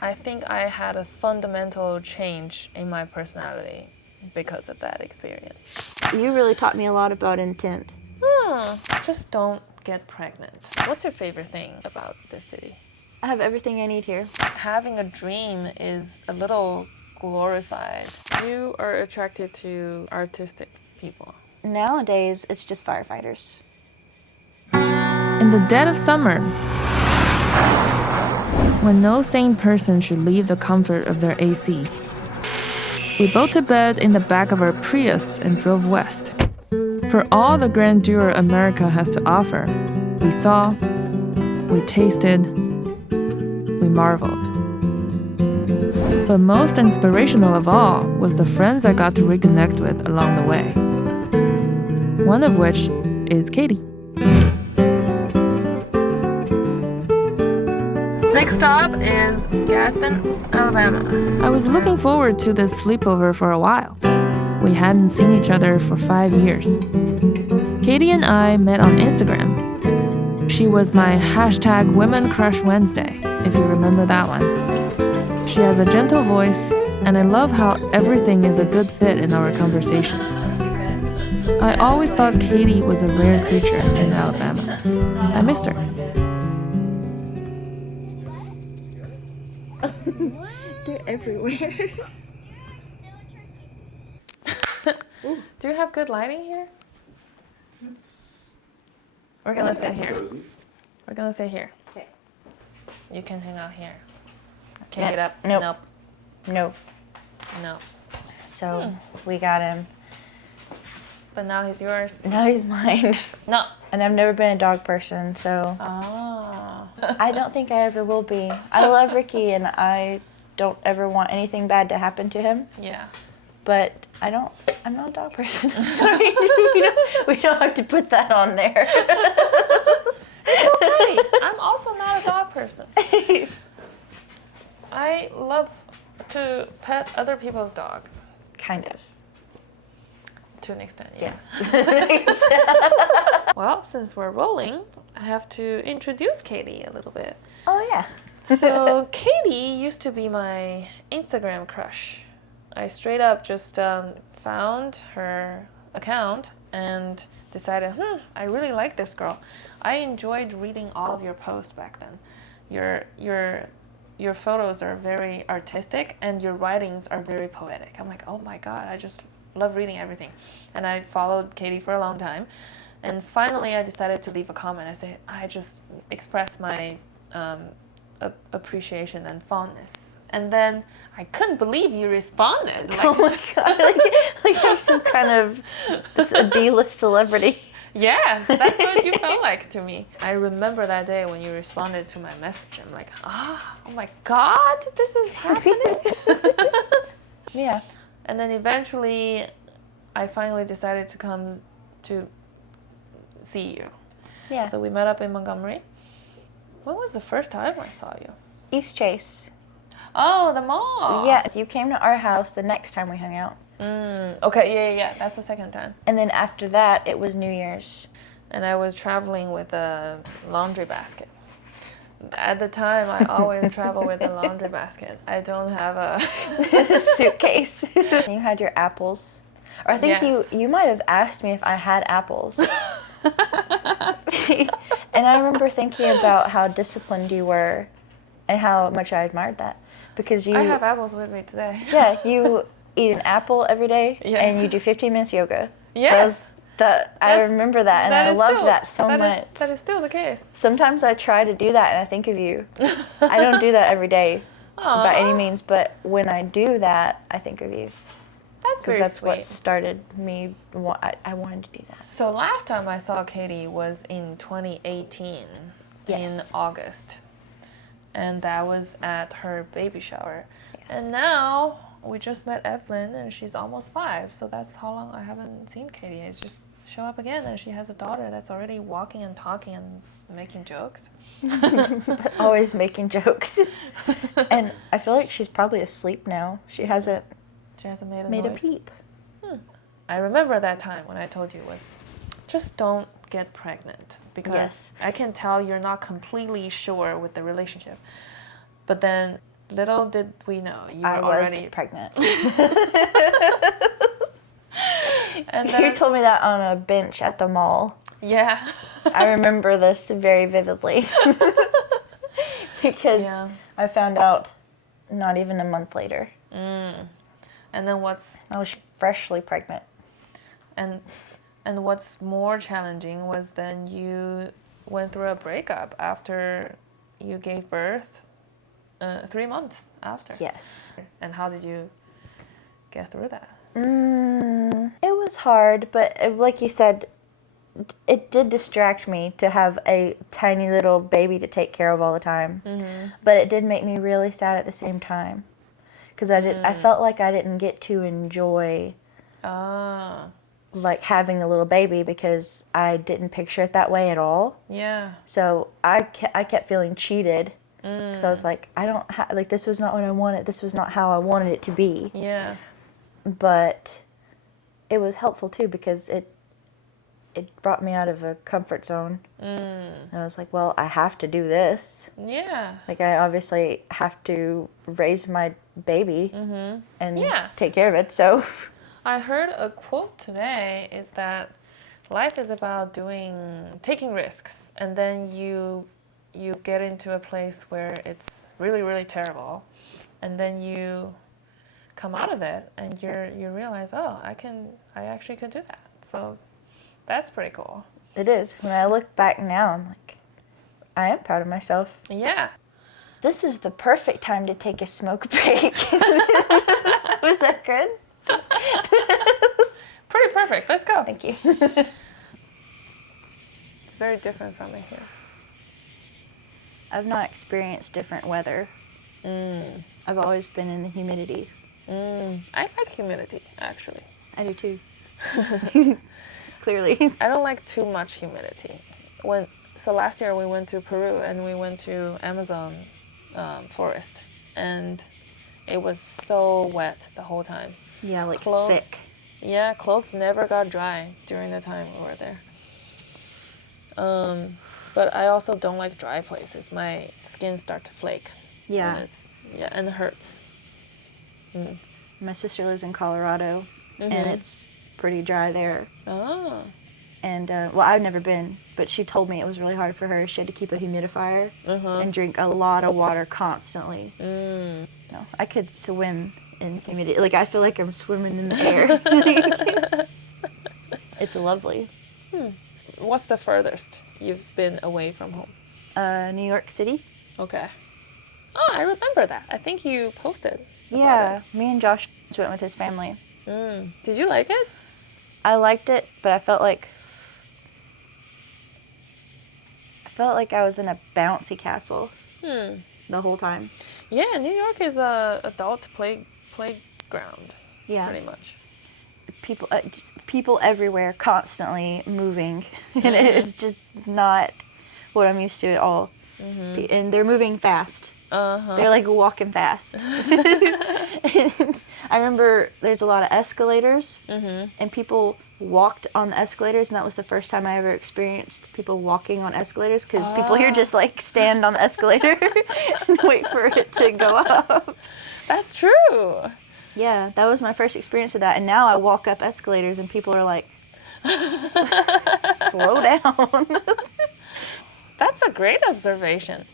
I think I had a fundamental change in my personality because of that experience. You really taught me a lot about intent. Just don't get pregnant. What's your favorite thing about this city? I have everything I need here. Having a dream is a little glorified. You are attracted to artistic people. Nowadays, it's just firefighters. In the dead of summer, when no sane person should leave the comfort of their AC, we bolted bed in the back of our Prius and drove west. For all the grandeur America has to offer, we saw, we tasted, we marveled. But most inspirational of all was the friends I got to reconnect with along the way. One of which is Katie. Next stop is Gadsden, Alabama. I was looking forward to this sleepover for a while. We hadn't seen each other for 5 years. Katie and I met on Instagram. She was my hashtag Women Crush Wednesday, if you remember that one. She has a gentle voice, and I love how everything is a good fit in our conversations. I always thought Katie was a rare creature in Alabama. I missed her. They're everywhere. Do you have good lighting here? We're gonna sit here. We're gonna sit here. Okay. You can hang out here. Can you get up? Nope. Nope. Nope. No. So we got him. But now he's yours. Now he's mine. No. And I've never been a dog person, so Oh. I don't think I ever will be. I love Ricky, and I don't ever want anything bad to happen to him. Yeah. But I'm not a dog person. I'm sorry. we don't have to put that on there. It's okay. I'm also not a dog person. I love to pet other people's dog. Kind of. To an extent, Yes. Well, since we're rolling, I have to introduce Katie a little bit. Oh, yeah. So Katie used to be my Instagram crush. I straight up just found her account and decided, I really like this girl. I enjoyed reading all of your posts back then. Your photos are very artistic and your writings are very poetic. I'm like, oh my God, I just love reading everything. And I followed Katie for a long time. And finally I decided to leave a comment. I just expressed my appreciation and fondness. And then I couldn't believe you responded. Like, Oh my God. Like I'm some kind of a B-list celebrity. yes, that's what you felt like to me. I remember that day when you responded to my message. I'm like, oh my God, this is happening. Yeah. And then eventually, I finally decided to come to see you. Yeah. So we met up in Montgomery. When was the first time I saw you? East Chase. Oh, the mall. Yes, you came to our house the next time we hung out. Okay, yeah. That's the second time. And then after that, it was New Year's. And I was traveling with a laundry basket. At the time, I always travel with a laundry basket. I don't have a suitcase. You had your apples. Or I think Yes. you might have asked me if I had apples. And I remember thinking about how disciplined you were and how much I admired that. Because I have apples with me today. Yeah, you eat an apple every day Yes. and you do 15 minutes yoga. Yes. I remember that, and I loved that so much. That is still the case. Sometimes I try to do that and I think of you. I don't do that every day by any means, but when I do that, I think of you. That's very Because that's sweet. what started me, I wanted to do that. So last time I saw Katie was in 2018, in Yes. August. And that was at her baby shower. Yes. And now we just met Evelyn and she's almost 5. So that's how long I haven't seen Katie. It's just show up again and she has a daughter that's already walking and talking and making jokes. Always making jokes. And I feel like she's probably asleep now. She hasn't made a noise. peep. I remember that time when I told you was, just don't get pregnant because Yes. I can tell you're not completely sure with the relationship. But then little did we know you were I was already pregnant. And You then, told me that on a bench at the mall. yeah. I remember this very vividly. Because Yeah. I found out not even a month later. And then I was freshly pregnant. and what's more challenging was then you went through a breakup after you gave birth, 3 months after. Yes. And how did you get through that? It was hard, but like you said, it did distract me to have a tiny little baby to take care of all the time. But it did make me really sad at the same time, because I felt like I didn't get to enjoy like having a little baby, because I didn't picture it that way at all. Yeah. So I kept feeling cheated, because I was like, I don't like, this was not what I wanted. This was not how I wanted it to be. Yeah. But it was helpful too, because it brought me out of a comfort zone. And I was like, well, I have to do this. Yeah. Like, I obviously have to raise my baby and take care of it. So I heard a quote today is that life is about taking risks, and then you get into a place where it's really, really terrible, and then you come out of it and you realize, oh, I actually can do that. So that's pretty cool. it is. When I look back now, I'm like, I am proud of myself. Yeah. This is the perfect time to take a smoke break. Was that good? Pretty perfect. Let's go. Thank you. It's very different from it here. I've not experienced different weather. I've always been in the humidity. I like humidity, actually. I do too. Clearly. I don't like too much humidity. So last year we went to Peru and we went to Amazon forest, and it was so wet the whole time. Yeah, like Clothes- thick. Yeah, clothes never got dry during the time we were there. But I also don't like dry places. My skin starts to flake. Yeah. And it hurts. My sister lives in Colorado, and it's pretty dry there. Oh. And, well, I've never been, but she told me it was really hard for her. She had to keep a humidifier and drink a lot of water constantly. No, I could swim in humidity. Like, I feel like I'm swimming in the air. It's lovely. What's the furthest you've been away from home? New York City. Okay. Oh, I remember that. I think you posted. Yeah, me and Josh went with his family. Did you like it? I liked it, but I felt like I was in a bouncy castle the whole time. Yeah, New York is a adult playground. Yeah. Pretty much. Just people everywhere, constantly moving, and it is just not what I'm used to at all. And they're moving fast. They're like walking fast. I remember there's a lot of escalators, and people walked on the escalators, and that was the first time I ever experienced people walking on escalators, because people here just like stand on the escalator and wait for it to go up. That's true. Yeah, that was my first experience with that, and now I walk up escalators and people are like, slow down. That's a great observation.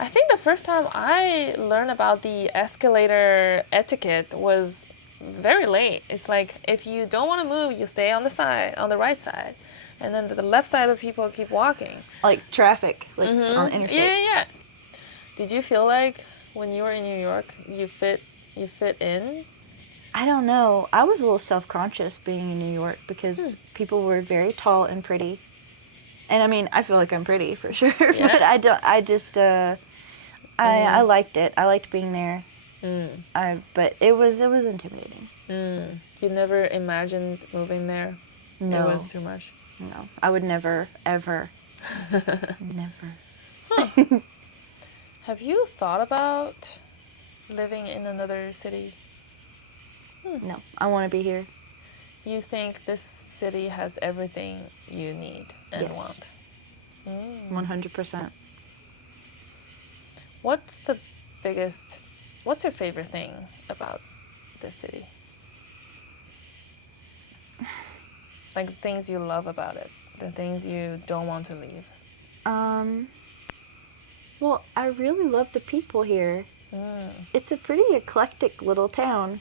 I think the first time I learned about the escalator etiquette was very late. It's like, if you don't want to move, you stay on the right side. And then the left side of people keep walking. Like traffic, like on the interstate. Yeah. Did you feel like when you were in New York, you fit in? I don't know. I was a little self-conscious being in New York, because people were very tall and pretty. And I mean, I feel like I'm pretty for sure, but I liked it. I liked being there. But it was intimidating. You never imagined moving there? No. It was too much? No. I would never, ever, never. Have you thought about living in another city? No. I want to be here. You think this city has everything you need and want? 100%. What's the biggest What's your favorite thing about this city? Like things you love about it, the things you don't want to leave. Well, I really love the people here. It's a pretty eclectic little town.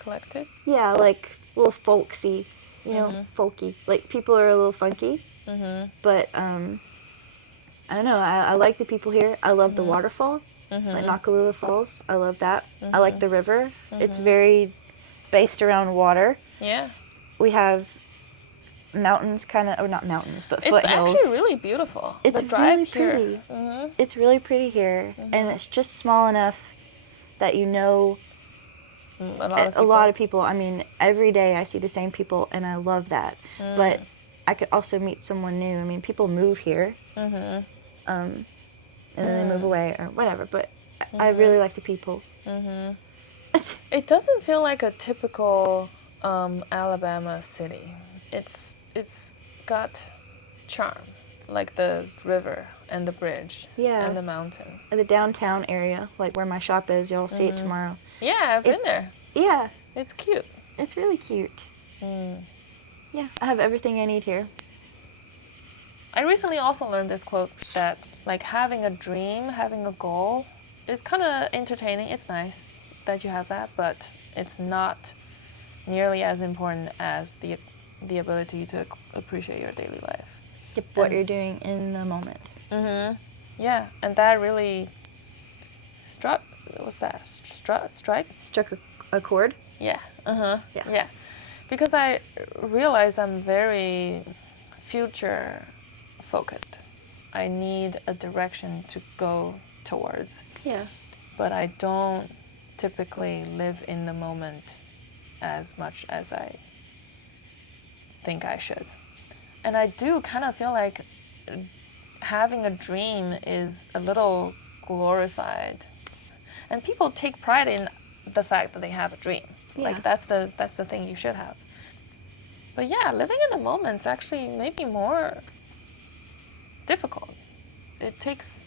Collected? Yeah, like a little folksy, folky. Like people are a little funky. But I don't know. I like the people here. I love the waterfall, like Nakalula Falls. I love that. I like the river. It's very based around water. Yeah. We have mountains, or not mountains, but it's foothills. It's actually really beautiful. It's the drive really here. Pretty. It's really pretty here, and it's just small enough that a lot of people. I mean, every day I see the same people, and I love that. But I could also meet someone new. I mean, people move here, and then they move away or whatever. But I really like the people. It doesn't feel like a typical Alabama city. It's got charm, like the river and the bridge and the mountain. The downtown area, like where my shop is, you'll see it tomorrow. Yeah, I've been there. Yeah. It's cute. It's really cute. Yeah, I have everything I need here. I recently also learned this quote that like having a dream, having a goal is kind of entertaining. It's nice that you have that, but it's not nearly as important as the ability to appreciate your daily life. Yep, what you're doing in the moment. Yeah, and that really struck. What's that? Struck a chord. Yeah. Yeah. Because I realize I'm very future focused. I need a direction to go towards. Yeah. But I don't typically live in the moment as much as I think I should. And I do kind of feel like having a dream is a little glorified. And people take pride in the fact that they have a dream. Yeah. Like that's the thing you should have. But yeah, living in the moment's actually maybe more difficult. It takes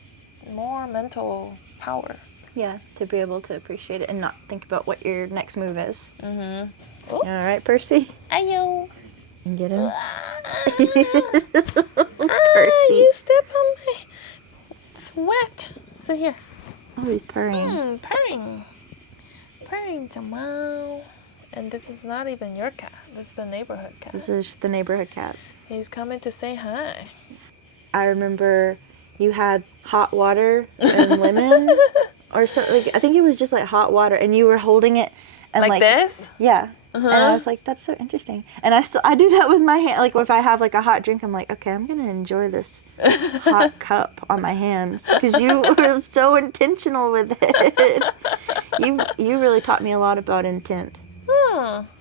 more mental power. Yeah, to be able to appreciate it and not think about what your next move is. Ooh. All right, Percy. Ayo. And get him. Percy. You step on my... It's wet. So here. Oh, he's purring. Purring tomorrow. And this is not even your cat. This is the neighborhood cat. This is the neighborhood cat. He's coming to say hi. I remember you had hot water and lemon or something. Like, I think it was just like hot water and you were holding it. And like this? Yeah. And I was like, that's so interesting. And I do that with my hand. Like if I have like a hot drink, I'm like, okay, I'm going to enjoy this hot cup on my hands. Because you were so intentional with it. You really taught me a lot about intent.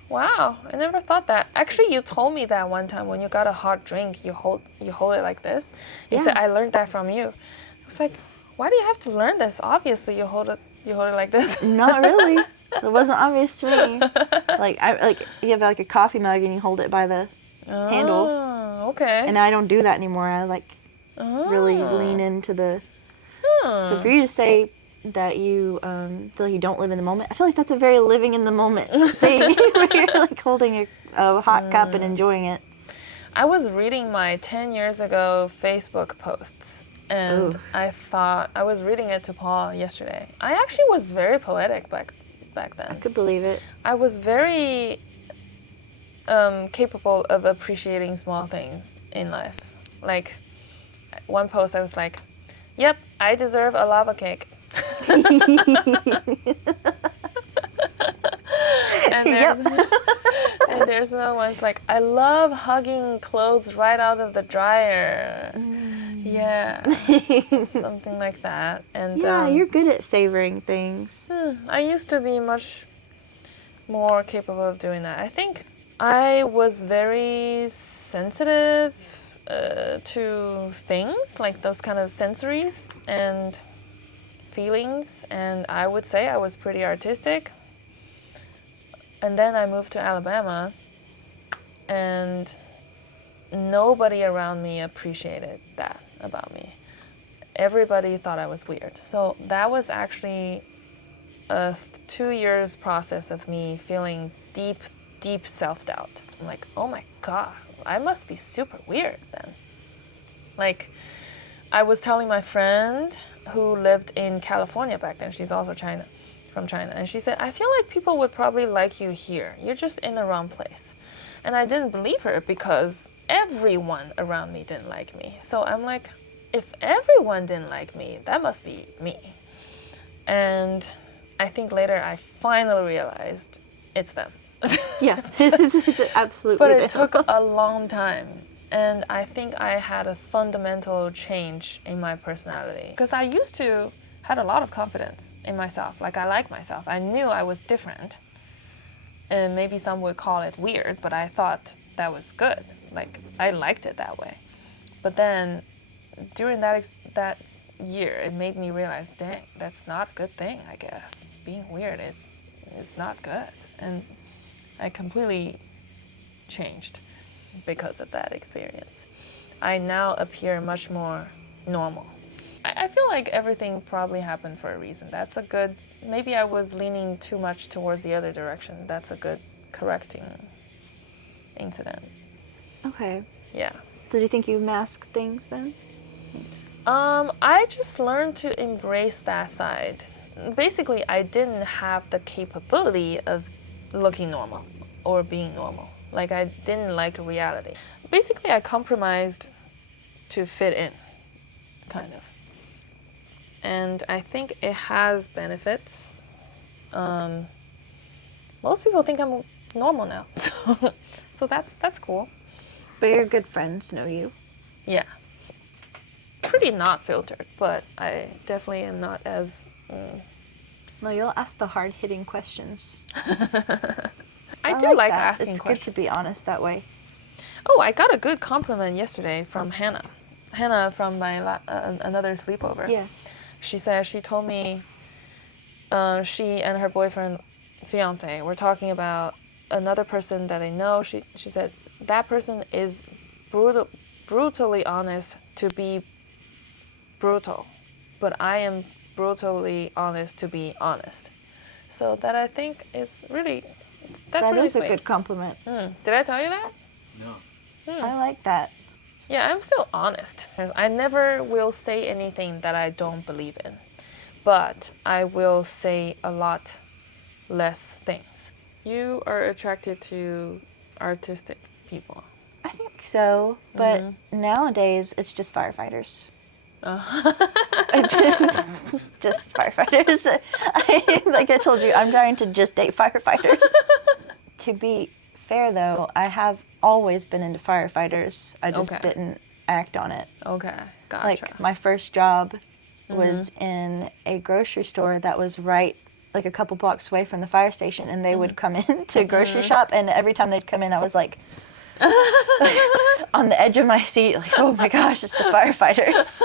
Wow. I never thought that. Actually, you told me that one time when you got a hot drink, you hold it like this. You said, I learned that from you. I was like, why do you have to learn this? Obviously, you hold it like this. Not really. It wasn't obvious to me. Like you have like a coffee mug and you hold it by the handle. Okay. And I don't do that anymore. I really lean into the. So for you to say that you feel like you don't live in the moment, I feel like that's a very living in the moment thing. Where you're like holding a hot cup and enjoying it. I was reading my 10 years ago Facebook posts. And I thought, I was reading it to Paul yesterday. I actually was very poetic back then. I could believe it. I was very capable of appreciating small things in life. Like, one post I was like, yep, I deserve a lava cake. And there's another one, it's like, I love hugging clothes right out of the dryer. Yeah, something like that. And yeah, you're good at savoring things. I used to be much more capable of doing that. I think I was very sensitive to things, like those kind of sensories and feelings, and I would say I was pretty artistic. And then I moved to Alabama, and nobody around me appreciated that about me. everybody thought I was weird. So that was actually a 2 years process of me feeling deep self-doubt. I'm like, oh my God, I must be super weird then. Like, I was telling my friend who lived in California back then, she's also from China, and she said, I feel like people would probably like you here. You're just in the wrong place. And I didn't believe her because everyone around me didn't like me. So I'm like, if everyone didn't like me, that must be me. And I think later I finally realized it's them. Yeah, it's absolutely. But it took a long time. And I think I had a fundamental change in my personality. Because I used to had a lot of confidence in myself. Like, I liked myself. I knew I was different. And maybe some would call it weird, but I thought that was good. Like, I liked it that way. But then during that year, it made me realize, dang, that's not a good thing, I guess. Being weird is not good. And I completely changed because of that experience. I now appear much more normal. I feel like everything probably happened for a reason. That's a good, maybe I was leaning too much towards the other direction. That's a good correcting incident. Okay. Yeah. So do you think you masked things then? I just learned to embrace that side. Basically, I didn't have the capability of looking normal or being normal. Like, I didn't like reality. Basically, I compromised to fit in, kind of. And I think it has benefits. Most people think I'm normal now, so that's cool. But your good friends know you. Yeah. Pretty not filtered, but I definitely am not as... No, you'll ask the hard-hitting questions. I do like that. asking it's questions. It's good to be honest that way. Oh, I got a good compliment yesterday from Hannah. Hannah from my another sleepover. Yeah. She said, she told me she and her boyfriend, fiance, were talking about another person that they know. She said, that person is brutally honest to be brutal, but I am brutally honest to be honest. So that I think is really, that's really sweet. That is a good compliment. Did I tell you that? No. I like that. Yeah, I'm still honest. I never will say anything that I don't believe in, but I will say a lot less things. You are attracted to artistic people. I think so, but nowadays it's just firefighters. Just firefighters. Like I told you, I'm trying to just date firefighters. To be fair though, I have always been into firefighters. I just didn't act on it. Okay, gotcha. Like my first job was in a grocery store that was right like a couple blocks away from the fire station, and they would come in to grocery shop, and every time they'd come in I was like on the edge of my seat, like, oh my gosh, it's the firefighters.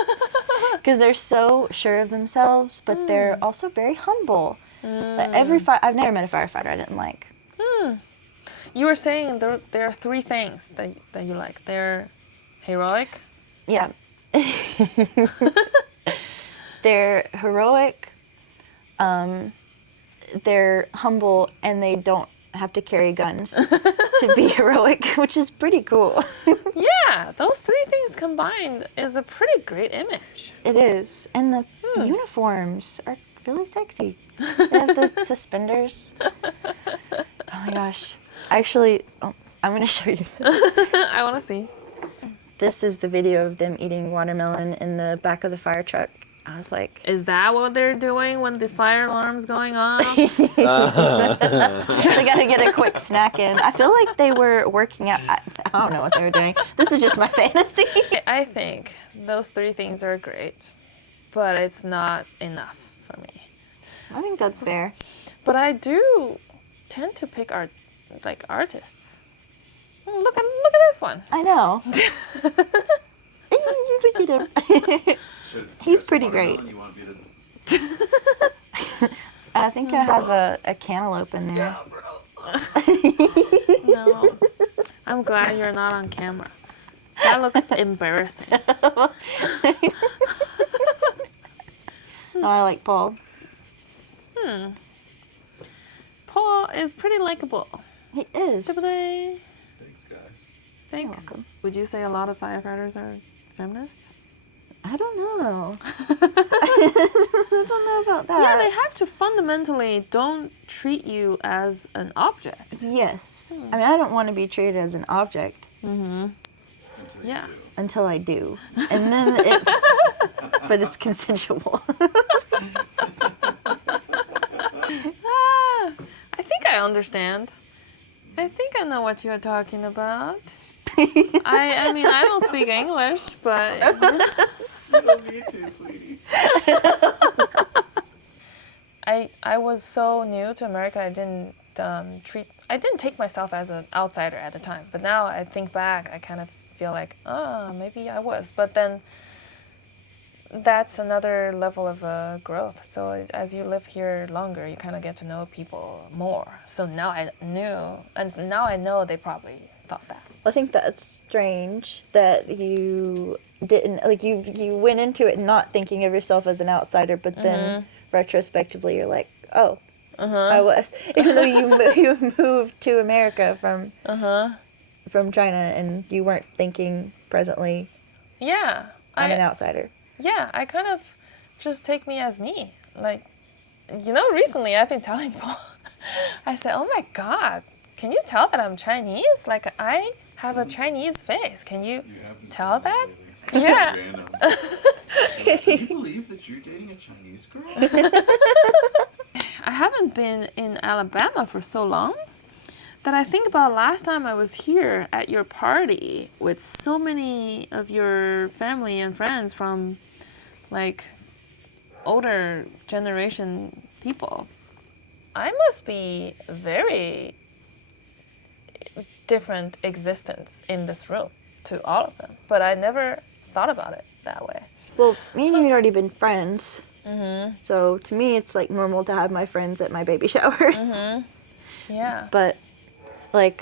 Because they're so sure of themselves, but they're also very humble. But I've never met a firefighter I didn't like. You were saying there are three things that you like. They're heroic. Yeah. They're heroic, they're humble, and they don't have to carry guns to be heroic, which is pretty cool. Yeah, those three things combined is a pretty great image. It is. And the uniforms are really sexy. They have the suspenders. Oh my gosh. Actually, I'm going to show you this. I want to see. This is the video of them eating watermelon in the back of the fire truck. I was like... Is that what they're doing when the fire alarm's going off? They got to get a quick snack in. I feel like they were working out. I don't know what they were doing. This is just my fantasy. I think those three things are great, but it's not enough for me. I think that's fair. But I do tend to pick artists. Look at this one. I know. Look at him. He's pretty great. You want to be I think I have a cantaloupe in there. No. I'm glad you're not on camera. That looks embarrassing. No, I like Paul. Paul is pretty likable. He is. Thanks, guys. Thanks. You're welcome. Would you say a lot of firefighters are feminists? I don't know. I don't know about that. Yeah, they have to fundamentally don't treat you as an object. Yes. I mean, I don't want to be treated as an object Yeah. until I do. And then but it's consensual. I think I understand. I think I know what you're talking about. I mean, I don't speak English, but... Me too, sweetie. I was so new to America, I didn't take myself as an outsider at the time. But now I think back, I kind of feel like, maybe I was. But then that's another level of growth. So as you live here longer, you kind of get to know people more. So now I know they probably thought that. I think that's strange that you didn't, like, you went into it not thinking of yourself as an outsider, but then retrospectively you're like, oh, I was. Even though you moved to America from China and you weren't thinking presently I'm an outsider. Yeah, I kind of just take me as me. Like, recently I've been telling Paul, I said, oh my God, can you tell that I'm Chinese? Like, I have a Chinese face. Can you tell that? Yeah. Can you believe that you're dating a Chinese girl? I haven't been in Alabama for so long that I think about last time I was here at your party with so many of your family and friends from, like, older generation people. I must be very different existence in this room to all of them, but I never thought about it that way. Well, me and you had already been friends, so to me it's like normal to have my friends at my baby shower. Yeah. But like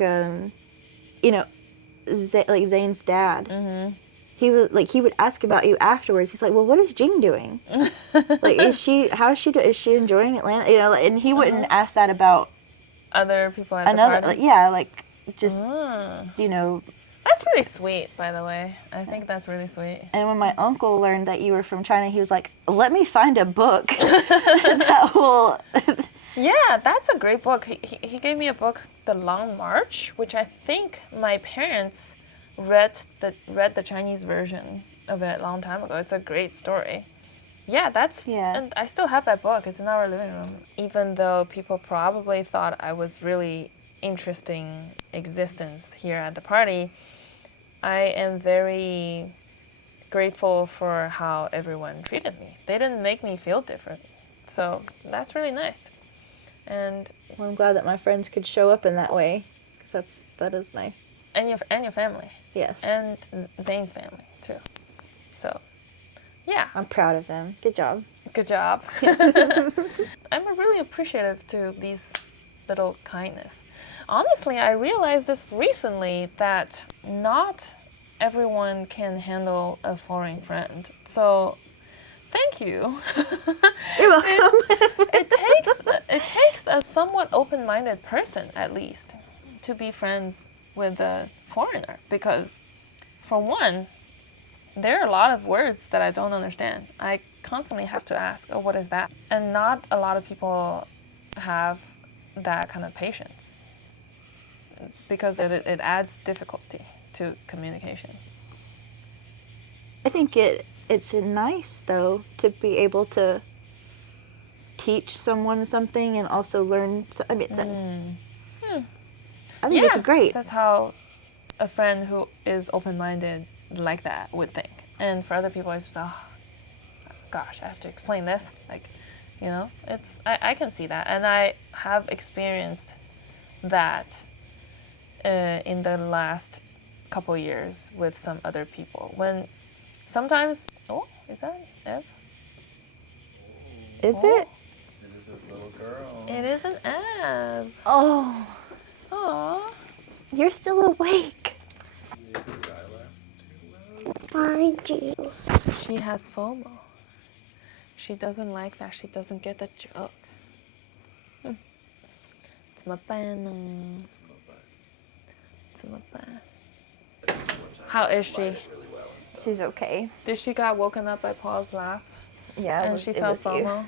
Zane's dad, he would ask about you afterwards. He's like, well, what is Jing doing? Like, is she enjoying Atlanta? And he wouldn't ask that about Other people at the party. Just That's really sweet, by the way. I think that's really sweet. And when my uncle learned that you were from China, he was like, let me find a book that will... Yeah, that's a great book. He gave me a book, The Long March, which I think my parents read the Chinese version of it a long time ago. It's a great story. Yeah, and I still have that book. It's in our living room. Even though people probably thought I was really interesting existence here at the party, I am very grateful for how everyone treated me. They didn't make me feel different. So that's really nice. And I'm glad that my friends could show up in that way, because that is nice. And your family. Yes. And Zane's family too. So, yeah. I'm proud of them. Good job. Good job. I'm really appreciative to these little kindness. Honestly, I realized this recently that not everyone can handle a foreign friend. So, thank you. You're welcome. It takes a somewhat open-minded person, at least, to be friends with a foreigner, because for one, there are a lot of words that I don't understand. I constantly have to ask, oh, what is that? And not a lot of people have that kind of patience, because it adds difficulty to communication. I think it's nice, though, to be able to teach someone something and also learn. I think it's great. That's how a friend who is open-minded like that would think. And for other people, it's just, oh, gosh, I have to explain this. Like, I can see that. And I have experienced that in the last couple years with some other people. When sometimes, is that Ev? Is it? It is a little girl. It is an Ev. Oh. Aww. You're still awake. I do. She has FOMO. she doesn't like that. She doesn't get the joke. 怎么办呢？怎么办？ How is she? She's okay. Did she got woken up by Paul's laugh? Yeah, And she felt FOMO?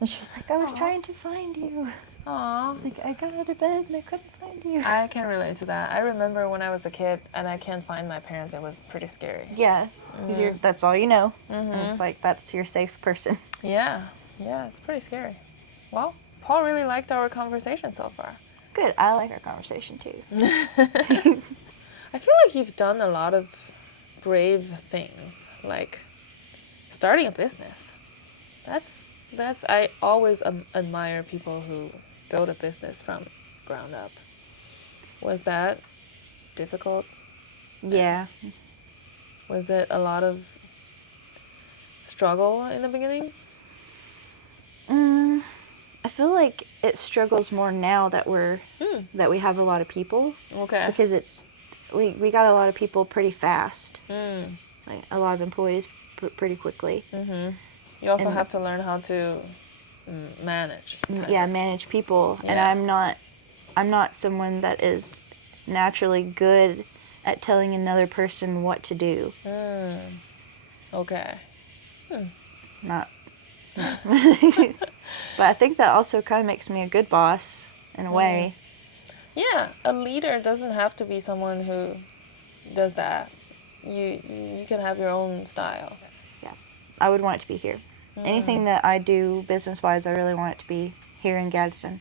And she was like, I was trying to find you. Aw. Like, I got out of bed and I couldn't find you. I can relate to that. I remember when I was a kid and I can't find my parents, it was pretty scary. Yeah, because that's all you know. And it's like, that's your safe person. Yeah, it's pretty scary. Well, Paul really liked our conversation so far. Good, I like our conversation too. I feel like you've done a lot of brave things, like starting a business. That's I always admire people who build a business from ground up. Was that difficult? Yeah. Was it a lot of struggle in the beginning? I feel like it struggles more now that that we have a lot of people. Okay. Because we got a lot of people pretty fast. Like a lot of employees pretty quickly. You also have to learn how to manage. Manage people. Yeah. And I'm not someone that is naturally good at telling another person what to do. Okay. Not. But I think that also kind of makes me a good boss in a way. Yeah, a leader doesn't have to be someone who does that. You can have your own style. Yeah, I would want it to be here. Anything that I do business-wise, I really want it to be here in Gadsden.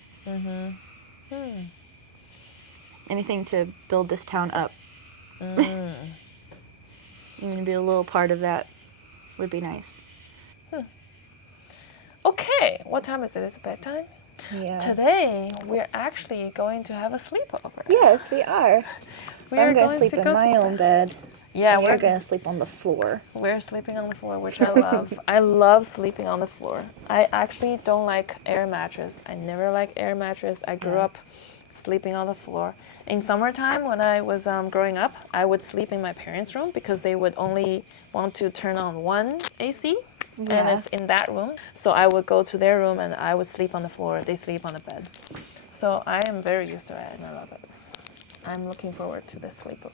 Anything to build this town up. Even be a little part of that would be nice. Okay, what time is it? It's bedtime? Yeah. Today, we're actually going to have a sleepover. Yes, we are. I'm going to sleep in my own bed. Yeah, we're going to sleep on the floor. We're sleeping on the floor, which I love. I love sleeping on the floor. I actually don't like air mattress. I never liked air mattress. I grew up sleeping on the floor. In summertime, when I was growing up, I would sleep in my parents' room because they would only want to turn on one AC. Yeah. And it's in that room. So I would go to their room and I would sleep on the floor. They sleep on the bed. So I am very used to it and I love it. I'm looking forward to this sleepover.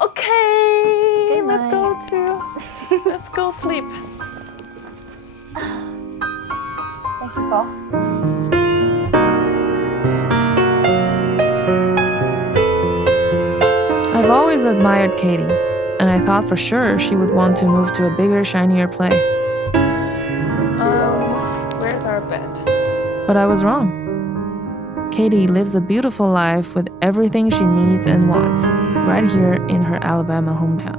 Okay, let's go sleep. Thank you, Paul. I've always admired Katie, and I thought for sure she would want to move to a bigger, shinier place. Where's our bed? But I was wrong. Katie lives a beautiful life with everything she needs and wants, right here in her Alabama hometown.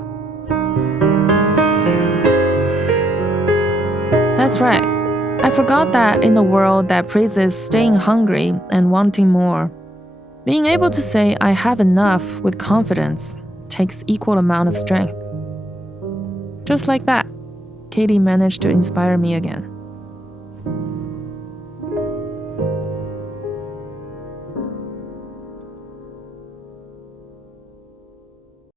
That's right. I forgot that in the world that praises staying hungry and wanting more, being able to say I have enough with confidence takes equal amount of strength. Just like that, Katie managed to inspire me again.